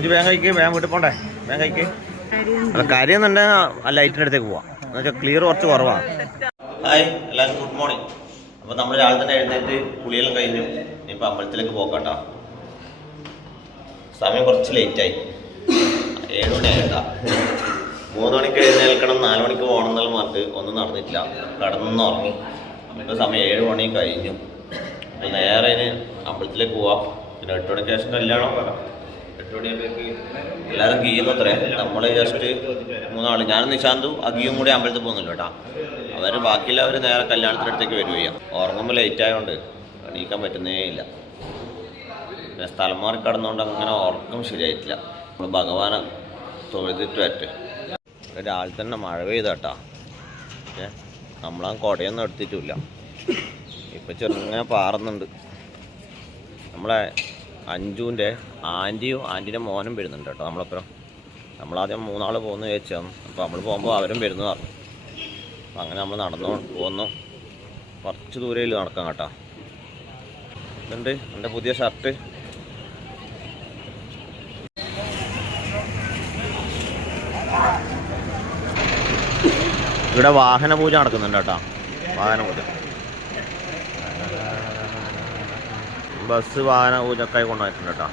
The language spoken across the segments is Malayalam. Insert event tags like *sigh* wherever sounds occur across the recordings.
അഞ്ച് വേഗം കഴിക്ക് വേഗം വീട്ടിൽ പോണ്ടേ? വേഗം കഴിക്ക് അല്ല കരയുന്നുണ്ടെങ്കിൽ ആ ലൈറ്റിന്റെ അടുത്തേക്ക് പോവാം. എന്നുവെച്ചാൽ ക്ലിയർ കുറച്ച് കുറവാണ് ഹായ് എല്ലാവരും ഗുഡ് മോർണിംഗ് അപ്പോൾ നമ്മൾ രാവിലെ തന്നെ എഴുന്നേറ്റ് കുളിയെല്ലാം കഴിഞ്ഞു. ഇനിയിപ്പോൾ അമ്പലത്തിലേക്ക് പോക്കട്ടോ. സമയം കുറച്ച് ലേറ്റായി ഏഴ് മണിയായിട്ടാ മൂന്ന് മണിക്ക് എഴുന്നേൽക്കണം നാല് മണിക്ക് പോകണം എന്നുള്ള പറഞ്ഞിട്ട് ഒന്നും നടന്നിട്ടില്ല. കടന്നു ഉറങ്ങി. ഇപ്പോൾ സമയം ഏഴ് മണി കഴിഞ്ഞു. അപ്പോൾ നേരെ അമ്പലത്തിലേക്ക് പോവാം. പിന്നെ എട്ട് മണിക്ക് ശേഷം കല്യാണം. എല്ലാവരും ഗീന്ന് അത്രേ. നമ്മൾ ജസ്റ്റ് മൂന്നാൾ ഞാൻ നിശാന്തു അഗിയും കൂടി അമ്പലത്തിൽ പോകുന്നില്ല കേട്ടോ. അവർ ബാക്കിയുള്ളവർ നേരെ കല്യാണത്തിനടുത്തേക്ക് വരികയാണ് ഉറങ്ങുമ്പോൾ ലേറ്റ് ആയതുകൊണ്ട് എണീക്കാൻ പറ്റുന്നേ ഇല്ല. സ്ഥലം മാറി കടന്നുകൊണ്ട് അങ്ങനെ ഉറക്കം ശരിയായിട്ടില്ല. നമ്മൾ ഭഗവാനെ തൊഴുതിട്ട് പറ്റ് രാവിലെ തന്നെ മഴ പെയ്തട്ടാ ഏ? നമ്മളാ കുടയൊന്നും എടുത്തിട്ടില്ല. ഇപ്പം ചെറുങ്ങനെ പാറുന്നുണ്ട്. നമ്മളെ അഞ്ജുവിന്റെ ആന്റിയും ആന്റിന്റെ മോനും വരുന്നുണ്ട് കേട്ടോ നമ്മളപ്പുറം. നമ്മളാദ്യം മൂന്നാൾ പോകുന്നു ചോദിച്ചാണ് അപ്പോൾ നമ്മൾ പോകുമ്പോൾ അവരും വരുന്നു പറഞ്ഞു അപ്പം അങ്ങനെ നമ്മൾ നടന്നു പോന്നു കുറച്ച് ദൂരയിൽ നടക്കാം കേട്ടോ. ഇതുണ്ട്. എന്റെ പുതിയ ഷർട്ട്. ഇവിടെ വാഹന പൂജ നടക്കുന്നുണ്ട് കേട്ടോ. വാഹന പൂജ ബസ് വാഹന പൂജക്കായി കൊണ്ടുപോയിട്ടുണ്ട് കേട്ടോ.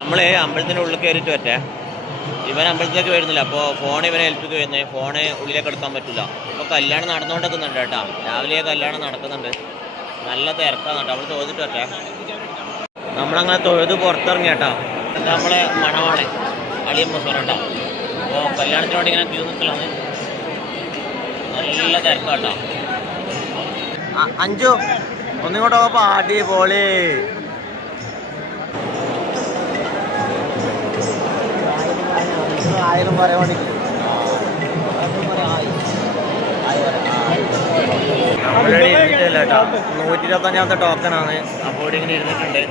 നമ്മളെ അമ്പലത്തിന്റെ ഉള്ളിൽ കയറിയിട്ട് പറ്റേ ഇവൻ അമ്പലത്തിലേക്ക് വരുന്നില്ല. അപ്പോൾ ഫോൺ ഇവനെ ഏൽപ്പിക്ക് വരുന്നത് ഫോണ് ഉള്ളിലേക്ക് എടുക്കാൻ പറ്റില്ല ഇപ്പോൾ കല്യാണം നടന്നുകൊണ്ടിരിക്കുന്നുണ്ട് കേട്ടോ. രാവിലെ കല്യാണം നടക്കുന്നുണ്ട്. നല്ല തിരക്കാണ് കേട്ടോ. അവിടെ തോന്നിട്ട് പറ്റേ നമ്മളങ്ങനെ തൊഴുത് പുറത്തിറങ്ങി കേട്ടോ. നമ്മളെ മണവാളെ അളിയൻ ബസ്സുണ്ടോ അപ്പോൾ കല്യാണത്തിനോട് ഇങ്ങനെ ക്യൂ നിൽക്കലാണ് നല്ല തിരക്കാട്ടോ അഞ്ചു ഒന്നിങ്ങോട്ടോ പാടി അടിപൊളി ആയാലും പറയാൻ വേണ്ടി. നമ്മളിവിടെ ഇരുന്നിട്ടില്ല നൂറ്റി ഇരുപത്തഞ്ചാമത്തെ ടോക്കണാണ് അപ്പോൾ ഇവിടെ ഇങ്ങനെ ഇരുന്നിട്ടുണ്ട്.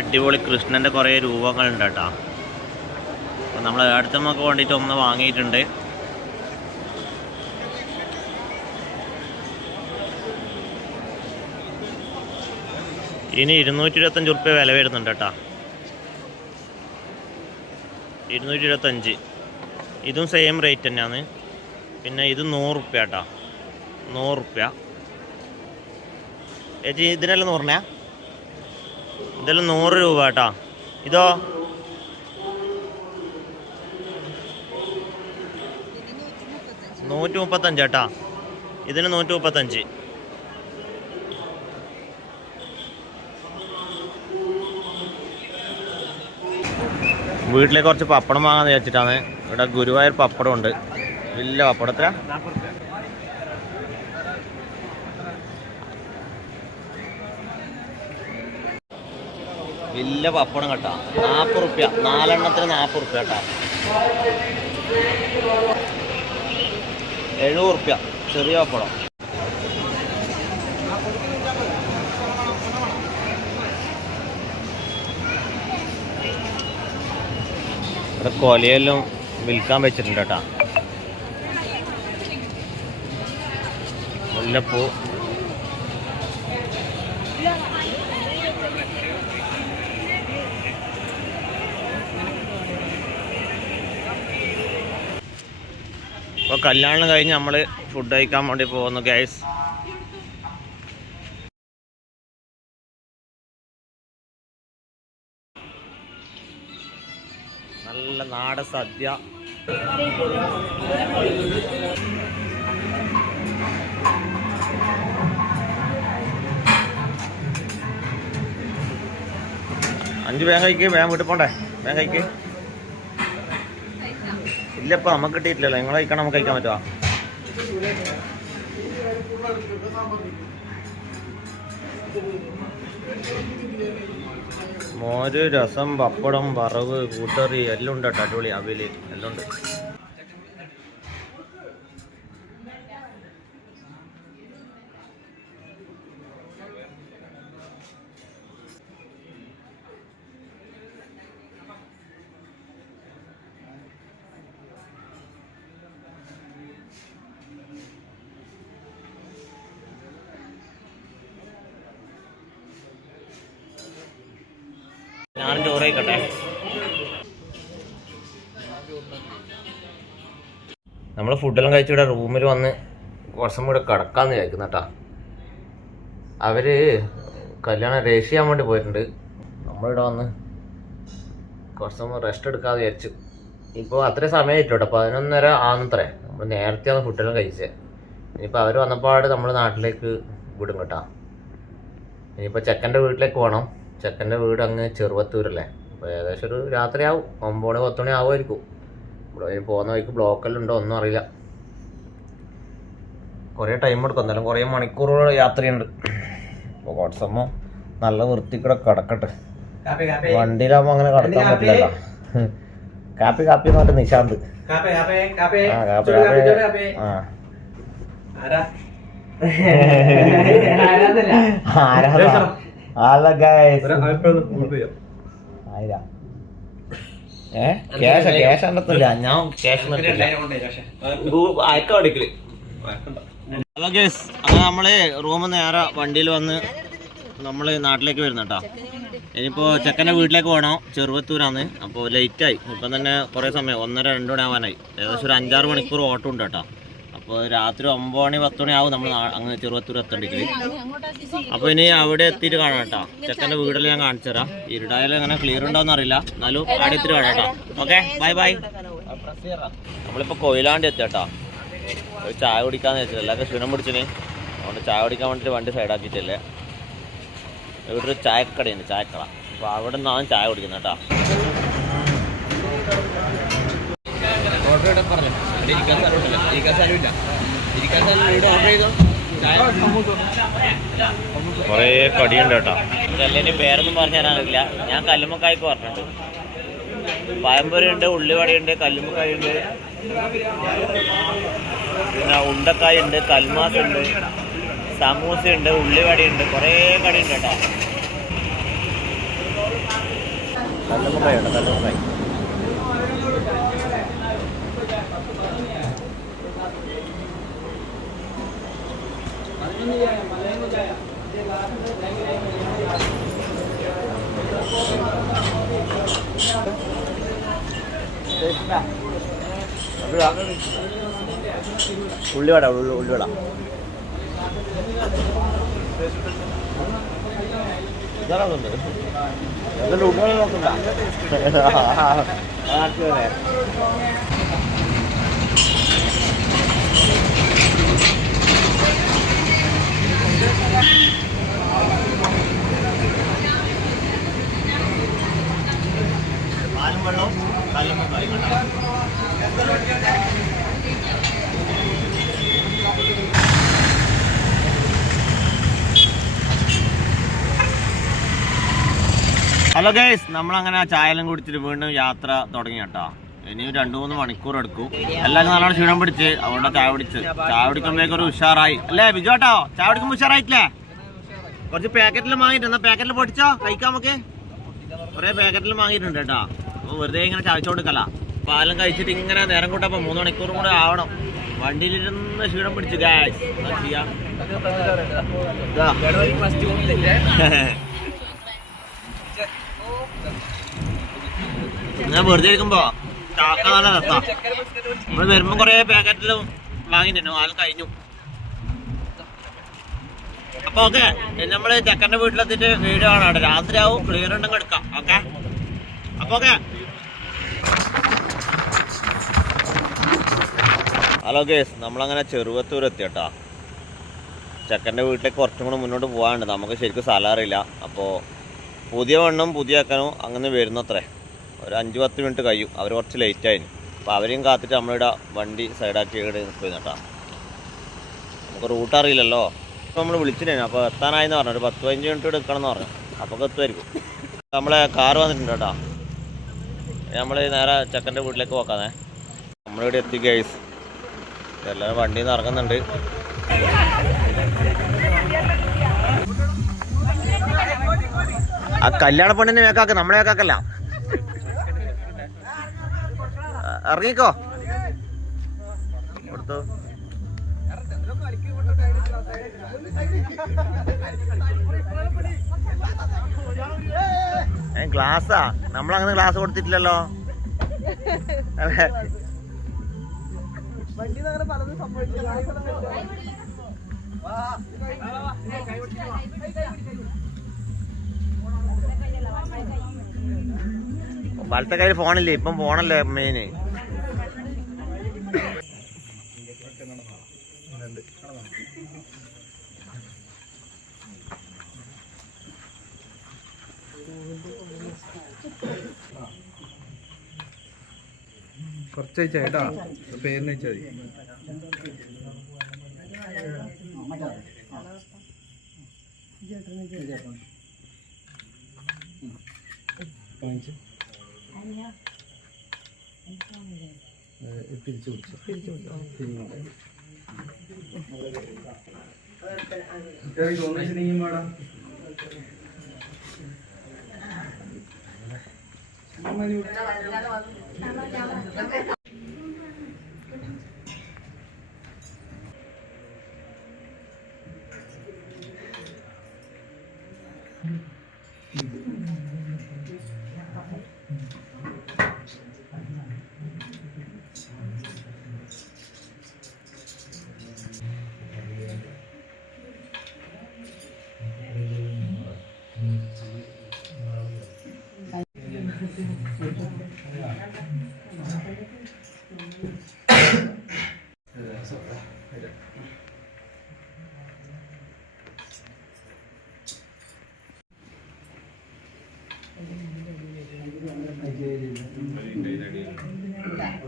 അടിപൊളി കൃഷ്ണന്റെ കുറേ രൂപങ്ങളുണ്ട് കേട്ടോ. അപ്പം നമ്മൾ അടുത്തമ്മക്ക് വേണ്ടിയിട്ട് ഒന്ന് വാങ്ങിയിട്ടുണ്ട്. ഇനി ഇരുന്നൂറ്റി ഇരുപത്തഞ്ച് ഉറുപ്പ്യ വില വരുന്നുണ്ട് കേട്ടോ. ഇരുന്നൂറ്റി ഇരുപത്തഞ്ച് ഇതും സെയിം റേറ്റ് തന്നെയാണ്. പിന്നെ ഇത് നൂറ് റുപ്യ കേട്ടോ. നൂറ് റുപ്യ ചേച്ചി ഇതിനെല്ലാം നൂറിനാ ഇതെല്ലാം നൂറ് രൂപ കേട്ടോ. ഇതോ? നൂറ്റി മുപ്പത്തഞ്ച് കേട്ടാ. ഇതിന് നൂറ്റി മുപ്പത്തഞ്ച് വീട്ടിലേക്ക് കുറച്ച് പപ്പടം വാങ്ങാന്ന് വിചാരിച്ചിട്ടാണ്. ഇവിടെ ഗുരുവായൂർ പപ്പടം ഉണ്ട് വലിയ പപ്പടം വലിയ പപ്പടം കേട്ടാ. നാൽപ്പത് റുപ്യ. നാലെണ്ണത്തിന് നാൽപ്പത് റുപ്യ കേട്ടാ. എഴുപത് റുപ്യ. ചെറിയ പപ്പടം. ഇവിടെ കൊലയെല്ലാം വിൽക്കാൻ വെച്ചിട്ടുണ്ട് കേട്ടാ. മുല്ലപ്പൂ. കല്യാണം കഴിഞ്ഞ് നമ്മൾ ഫുഡ് കഴിക്കാൻ വേണ്ടി പോകുന്നു ഗൈസ് നല്ല നാടൻ സദ്യ. അഞ്ച് വേഗം കഴിക്ക് വേഗം വീട്ടിൽ പോണ്ടേ? വേഗം കഴിക്ക്. ഇല്ലപ്പോ നമുക്ക് കിട്ടിയിട്ടില്ലല്ലോ. നിങ്ങൾ കഴിക്കണം നമുക്ക് കഴിക്കാൻ പറ്റുമോ മോര് രസം പപ്പടം വറവ് കൂട്ടറി എല്ലാം ഉണ്ട് കേട്ടോ അടിപൊളി അവിയൽ എല്ലാം ഉണ്ട് നമ്മൾ ഫുഡെല്ലാം കഴിച്ച് ഇവിടെ റൂമിൽ വന്ന് കുറച്ചും കൂടെ കിടക്കാന്ന് വിചാരിക്കുന്ന കേട്ടാ. അവർ കല്യാണം രജിസ്റ്റർ ചെയ്യാൻ വേണ്ടി പോയിട്ടുണ്ട്. നമ്മളിവിടെ വന്ന് കുറച്ചും റെസ്റ്റ് എടുക്കാന്ന് വിചാരിച്ചു. ഇപ്പോൾ അത്രയും സമയമായിട്ടോ പതിനൊന്നര ആന്നത്രേ നമ്മൾ നേരത്തെയാണ് ഫുഡെല്ലാം കഴിച്ചത് ഇനിയിപ്പോൾ അവർ വന്നപ്പാട് നമ്മൾ നാട്ടിലേക്ക് വിടും കേട്ടാ. ഇനിയിപ്പോൾ ചെക്കന്റെ വീട്ടിലേക്ക് പോകണം ചെക്കന്റെ വീട് അങ്ങ് ചെറുവത്തൂരല്ലേ. അപ്പോൾ ഏകദേശം ഒരു രാത്രിയാവും. ഒമ്പത് മണി പത്ത് മണി ആവുമായിരിക്കും. പോകുന്ന വഴിക്ക് ബ്ലോക്കെല്ലാം ഉണ്ടോ ഒന്നും അറിയില്ല. കുറേ ടൈം എടുക്കും. എന്നാലും കുറേ മണിക്കൂറുകൾ യാത്രയുണ്ട്. അപ്പോൾ കുറച്ചമ്മ നല്ല വൃത്തിക്കൂടെ കിടക്കട്ടെ. വണ്ടിയിലാകുമ്പോൾ അങ്ങനെ കിടക്കാൻ പറ്റില്ല കാപ്പി? കാപ്പി എന്ന് പറഞ്ഞ നിശാന്ത്. കാപ്പി കാപ്പി കാപ്പി. ആ കാപ്പി ചൂട് കാപ്പി. ചൂട് കാപ്പി. കാപ്പി ആ. ആരാ? ക്യാഷ് ക്യാഷ് കണ്ടെത്തില്ല ഞാൻ ക്യാഷ് അയക്ക പഠിക്കൽ ഹലോ ഗേസ് അങ്ങനെ നമ്മൾ റൂമിൽ നിന്ന് നേരെ വണ്ടിയിൽ വന്ന് നമ്മൾ നാട്ടിലേക്ക് വരുന്ന കേട്ടോ. ഇനിയിപ്പോൾ ചെക്കന്റെ വീട്ടിലേക്ക് പോകണം ചെറുപത്തൂരാന്ന് അപ്പോൾ ലേറ്റായി ഇപ്പം തന്നെ കുറേ സമയം. ഒന്നര രണ്ടു മണി ആവാനായി ഏകദേശം ഒരു അഞ്ചാറ് മണിക്കൂർ ഓട്ടം ഉണ്ട് കേട്ടോ. അപ്പോൾ രാത്രി ഒമ്പത് മണി പത്ത് മണി ആവും നമ്മൾ അങ്ങ് ചെറുവത്തൂർ എത്തേണ്ടെങ്കിൽ അപ്പോൾ ഇനി അവിടെ എത്തിയിട്ട് കാണാം കേട്ടോ. ചെക്കന്റെ വീടിൽ ഞാൻ കാണിച്ചു തരാം. ഇരുടായാലും അങ്ങനെ ക്ലിയർ ഉണ്ടോന്ന് അറിയില്ല. എന്നാലും അവിടെ എത്തിയിട്ട് കാണാം കേട്ടോ. ഓക്കെ ബൈ ബൈ നമ്മളിപ്പോൾ കൊയിലാണ്ട് എത്തി കേട്ടോ. ഒരു ചായ കുടിക്കാന്ന് വെച്ചില്ല എല്ലാവർക്കും ക്ഷീണം പിടിച്ചിന്. അതുകൊണ്ട് ചായ കുടിക്കാൻ വേണ്ടിയിട്ട് വണ്ടി സൈഡാക്കിയിട്ടില്ലേ ഇവിടെ ഒരു ചായക്കടയുണ്ട് ചായക്കട. അപ്പോൾ അവിടെ നിന്നാണ് ചായ കുടിക്കുന്നത് കേട്ടോ. കുറേ കടിയുണ്ട് കേട്ടോ. കല്ലിന്റെ പേരൊന്നും പറഞ്ഞു തരാനില്ല. ഞാൻ കല്ലുമ്മക്കായ്ക്ക് പറഞ്ഞിട്ടുണ്ട്. പഴംപൊരിയുണ്ട് ഉള്ളിവടയുണ്ട് കല്ലുമ്മക്കായ ഉണ്ട് പിന്നെ ഉണ്ടക്കായ ഉണ്ട് കൽമാസ് ഉണ്ട് സമൂസ ഉണ്ട് ഉള്ളിവടയുണ്ട്. കുറേ കടിയുണ്ട് കേട്ടോ. കല്ലുമക്കായ ഫ്രൈ ഉള്ളിവട ഉള്ളി ഉള്ളിവട ഇതാണുണ്ട് എന്നിട്ട് ഉള്ളിവട നോക്കണ്ട ആർക്ക് വേണേ ഹലോ ഗൈസ് നമ്മളങ്ങനെ ചായലും കുടിച്ചിട്ട് വീണ്ടും യാത്ര തുടങ്ങി കേട്ടോ ഇനി രണ്ടു മൂന്ന് മണിക്കൂർ എടുക്കും. എല്ലാവരും നല്ലോണം ക്ഷീണം പിടിച്ച് അവിടെ ചായ പിടിച്ച് ചായ പിടിക്കുമ്പോഴേക്കൊരു ഉഷാറായി. അല്ലേ ബിജു ചായ പിടിക്കുമ്പോൾ ഉഷാറായിട്ടില്ലേ? കുറച്ച് പാക്കറ്റിൽ വാങ്ങിയിട്ട് എന്നാ പാക്കറ്റിൽ പൊടിച്ചോ? കഴിക്കാം നമുക്ക്. കുറെ പാക്കറ്റിൽ വാങ്ങിയിട്ടുണ്ട് കേട്ടോ. അപ്പോൾ വെറുതെ ഇങ്ങനെ ചായച്ചു കൊടുക്കല പാലം കഴിച്ചിട്ട് ഇങ്ങനെ നേരം കൂട്ടപ്പോൾ മൂന്ന് മണിക്കൂറും കൂടെ ആവണം. വണ്ടിയിലിരുന്ന് ക്ഷീണം പിടിച്ചു ഗ്യാസ് ചെയ്യാ. *laughs* ഞാൻ വെറുതെ ഇരിക്കുമ്പോ ചാക്ക നല്ല രസാ നമ്മൾ വരുമ്പോ കൊറേ പാക്കറ്റിലും വാങ്ങിയിട്ടുണ്ടോ. ആൾ കഴിഞ്ഞു. അപ്പൊ ഓക്കെ നമ്മൾ ചെക്കന്റെ വീട്ടിലെത്തിട്ട് വീഡിയോ ആണ് അവിടെ രാത്രി ആവും. ക്ലിയർ ഉണ്ടെങ്കിൽ എടുക്കാം. ഓക്കെ? അപ്പൊ ഓക്കെ. ഹലോ ഗേസ് നമ്മളങ്ങനെ ചെറുവത്തൂർ എത്തി കേട്ടോ. ചെക്കന്റെ വീട്ടിലേക്ക് കുറച്ചും കൂടെ മുന്നോട്ട് പോകാനുണ്ട്. നമുക്ക് ശരിക്കും സ്ഥലം അറിയില്ല. അപ്പോൾ പുതിയ വണ്ണം പുതിയ ചെക്കനും അങ്ങനെ വരുന്നത്രേ. ഒരു അഞ്ച് പത്ത് മിനിറ്റ് കഴിയും. അവർ കുറച്ച് ലേറ്റ് ആയിരുന്നു അപ്പോൾ അവരെയും കാത്തിട്ട് നമ്മളിവിടെ വണ്ടി സൈഡാക്കി ഇവിടെ പോയി കേട്ടോ നമുക്ക് റൂട്ട് അറിയില്ലല്ലോ. അപ്പോൾ നമ്മൾ വിളിച്ചിട്ടേനു അപ്പോൾ എത്താനായെന്ന് പറഞ്ഞു. ഒരു പത്ത് പതിനഞ്ച് മിനിറ്റ് എടുക്കണം എന്ന് പറഞ്ഞു. അപ്പോൾ എത്തുമായിരിക്കും നമ്മളെ കാർ വന്നിട്ടുണ്ട് കേട്ടോ. നമ്മൾ നേരെ ചെക്കന്റെ വീട്ടിലേക്ക് പോക്കാന്നേ. നമ്മളിവിടെ എത്തി ഗൈസ് എല്ലാവരും വണ്ടിയിൽ നിന്ന് ഇറങ്ങുന്നുണ്ട്. ആ കല്യാണ പെണ്ണിനെ വേക്കാക്ക നമ്മളെ വേക്കാക്കല്ല ആ, ഇറങ്ങിക്കോ. കൊടുത്തു. ഗ്ലാസ്സാ? നമ്മളങ്ങനെ ഗ്ലാസ് കൊടുത്തിട്ടില്ലല്ലോ. വലത്തെ കയ്യിൽ ഫോണില്ലേ? ഇപ്പം ഫോണല്ലേ മെയിന്. കുറച്ച് അയച്ചാ കേട്ടോ പേരിന് വെച്ചാൽ മതി. വാങ്ങിച്ച് പിരിച്ചു പിടിച്ചു പിരിച്ചു പിടിച്ചു.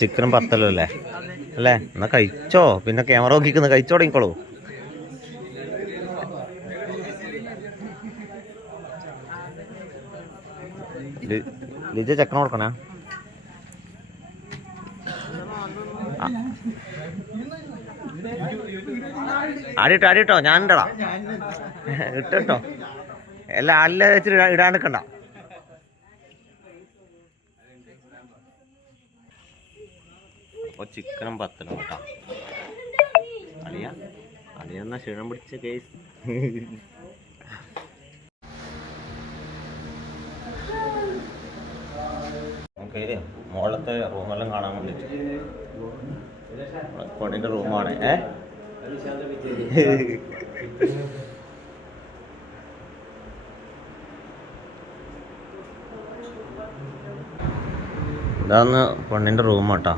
ചിക്കനും പത്തല്ലോ അല്ലേ? അല്ലേ? എന്നാ കഴിച്ചോ. പിന്നെ ക്യാമറ നോക്കിക്കുന്ന കഴിച്ചോ തുടങ്ങിക്കോളൂ. ലിജ ചെക്കൻ കൊടുക്കണേ. ആടിട്ടോ ആടിട്ടോ ഞാനുണ്ടടാ. ഇട്ടോ എല്ലാം അല്ല വെച്ചിട്ട് ഇടാ- ഇടാൻ നിൽക്കണ്ട അപ്പോൾ ചിക്കനും പത്തലും കേട്ടോ. അളിയ അളിയ ക്ഷീണം പിടിച്ച കേസ് നമുക്ക് മുകളിലത്തെ റൂമെല്ലാം കാണാൻ വേണ്ടിട്ട്. കൊണ്ടിന്റെ റൂമാണ്. ഏ? ഇതാന്ന് പെണ്ണിന്റെ കേട്ടാ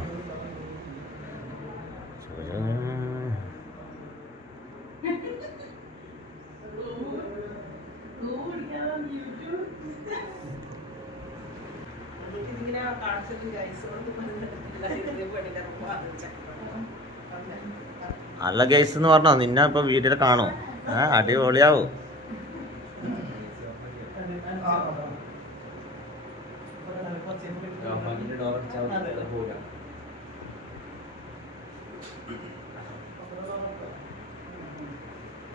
അല്ല ഗൈസ് എന്ന് പറഞ്ഞോ നിന്നെ ഇപ്പൊ വീട്ടിൽ കാണോ. ഏഹ് അടിപൊളിയാവും.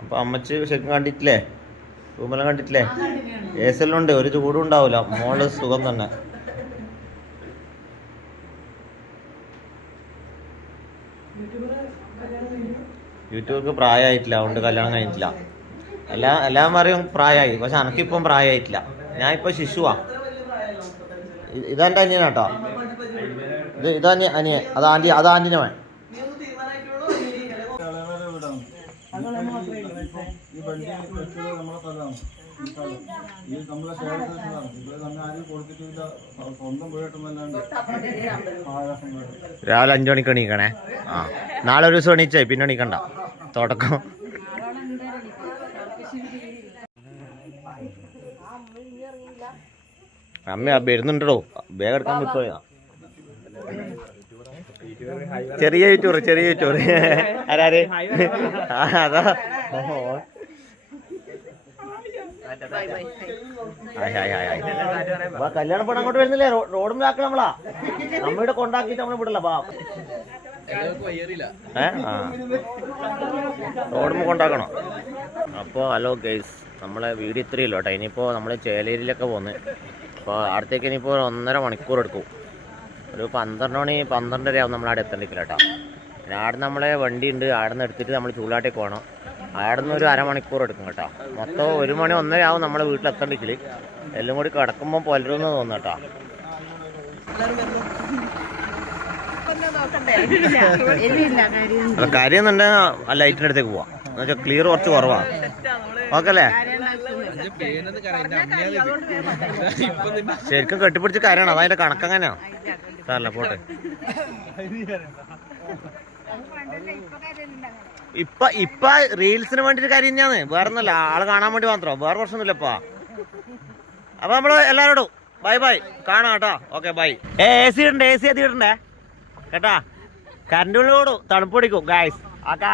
അപ്പൊ അമ്മച്ച് ശരിക്കും കണ്ടിട്ടില്ലേ? റൂമെല്ലാം കണ്ടിട്ടില്ലേ? എ സി എല്ലാം ഉണ്ട് ഒരു ചൂടും ഉണ്ടാവില്ല മോൾ സുഖം തന്നെ. യൂട്യൂബർക്ക് പ്രായമായിട്ടില്ല അതുകൊണ്ട് കല്യാണം കഴിഞ്ഞിട്ടില്ല. എല്ലാ എല്ലാം പറയും പ്രായമായി പക്ഷെ എനിക്കിപ്പം പ്രായമായിട്ടില്ല ഞാൻ ഇപ്പൊ ശിശുവാ അനിയനാ കേട്ടോ. ഇത് ഇതന്നെ അനിയ അനിയൻ അത് ആന്റി അത് ആന്റിനെ വേണം ഈ ബണ്ടി നമ്മളെ നമ്മൾ സ്വന്തം രാവിലെ അഞ്ചു മണിക്ക് എണീക്കണേ. ആ. നാളെ ഒരു ദിവസം എണീച്ചേ പിന്നെ എണീക്കണ്ട. തുടക്കം. അമ്മ വരുന്നുണ്ടോ ബാഗ് എടുക്കാൻ പോയാ ചെറിയ യൂട്യൂബർ ചെറിയ യൂട്യൂബർ. ആരാര്? അതാ. കല്യാണ പണം അങ്ങോട്ട് വരുന്നില്ലേ? റോഡും ആക്കി നമ്മളാ. നമ്മയുടെ കൊണ്ടാക്കിട്ട് നമ്മൾ വിടില്ല ബാ റോഡും കൊണ്ടാക്കണം? അപ്പോൾ ഹലോ ഗൈസ്. നമ്മളെ വീട് ഇത്രയല്ലോ കേട്ടോ. ഇനിയിപ്പോൾ നമ്മൾ ചേലേരിയിലൊക്കെ പോകുന്നത് അപ്പോൾ അവിടത്തേക്ക് ഇനിയിപ്പോൾ ഒന്നര മണിക്കൂർ എടുക്കും. ഒരു പന്ത്രണ്ട് മണി പന്ത്രണ്ടര ആവും നമ്മൾ അവിടെ എത്തേണ്ടിക്കില്ല കേട്ടോ. പിന്നെ അവിടെ നമ്മളെ വണ്ടി ഉണ്ട് അവിടെ നിന്ന് എടുത്തിട്ട് നമ്മൾ ചൂടാട്ടേക്ക് പോകണം അവിടെ നിന്ന് ഒരു അരമണിക്കൂർ എടുക്കും കേട്ടോ. മൊത്തം ഒരു മണി ഒന്നര ആവും നമ്മളെ വീട്ടിൽ എത്തേണ്ടിക്കില്ല എല്ലാം കൂടി കിടക്കുമ്പോൾ പുലരുമെന്ന് തോന്നുന്നു കേട്ടോ. കാര്യം എന്നുണ്ടെങ്കിൽ ആ ലൈറ്റിന്റെ അടുത്തേക്ക് പോവാം. എന്നുവെച്ചാൽ ക്ലിയർ കുറച്ച് കുറവാണ് ഓക്കെ അല്ലേ? ശരിക്കും കെട്ടിപ്പിടിച്ച് കാര്യമാണ്? അതതിന്റെ കണക്കങ്ങനെയാ സാറല്ല പോട്ടെ. ഇപ്പൊ ഇപ്പൊ റീൽസിന് വേണ്ടിട്ട് കാര്യം തന്നെയാണ് വേറെ ഒന്നല്ല ആൾ കാണാൻ വേണ്ടി മാത്രം. വേറെ പ്രശ്നമൊന്നുമില്ല ഇപ്പൊ. അപ്പൊ നമ്മൾ എല്ലാരോടും ബൈ ബൈ. കാണാം കേട്ടോ. Okay bye. ഏ സി ഇടണ്ടേ? എ സി അതി ഇടണ്ടേ? കേട്ടാ? കറണ്ട് വിളിയോടും തണുപ്പ് പിടിക്കും ഗായ്സ്. ആക്കാ